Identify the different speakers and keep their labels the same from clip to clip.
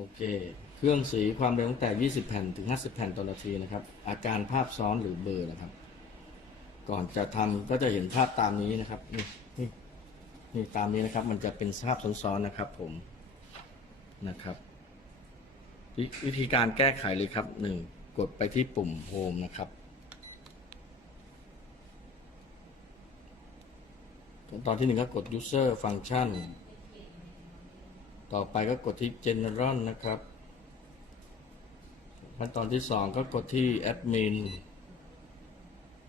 Speaker 1: โอเค เครื่องสีความเร็วตั้งแต่ 20 แผ่นถึง 50 แผ่นต่อนาทีนะครับ อาการภาพซ้อนหรือเบลอร์นะครับ ก่อนจะทำก็จะเห็นภาพตามนี้นะครับ นี่นี่นี่ตามนี้นะครับ มันจะเป็นภาพซ้อนๆนะครับ ผมนะครับววิธีการแก้ไขเลยครับหนึ่งกดไปที่ปุ่มโฮมนะครับตอนที่หนึ่งก็กด user function ต่อไปก็กดที่ general นะครับขั้นตอนที่สองก็กดที่ admin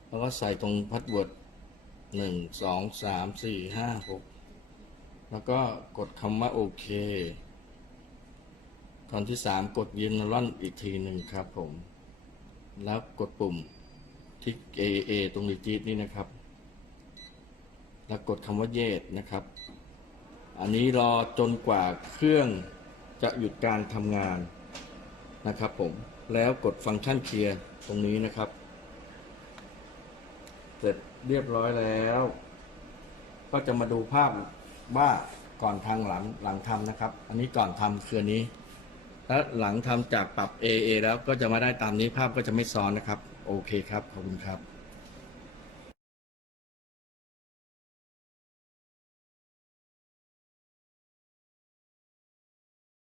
Speaker 1: แล้วก็ใส่ตรง password หนึ่งสองสามสี่ห้าหกแล้วก็กดคำว่าโอเคตอนที่สามกด general อีกทีหนึ่งครับผม แล้วกดปุ่มที่ AA ตรง digit นี่นะครับ แล้วกดคำว่าเยดนะครับ อันนี้รอจนกว่าเครื่องจะหยุดการทำงานนะครับผมแล้วกดฟังก์ชันเคลียร์ตรงนี้นะครับ เสร็จเรียบร้อยแล้ว ก็จะมาดูภาพว่าก่อนทางหลังหลังทำนะครับ อันนี้ก่อนทำคืออันนี้ แล้วหลังทำจากปรับ AA แล้วก็จะมาได้ตามนี้ภาพก็จะไม่ซ้อนนะครับ โอเคครับ ขอบคุณครับ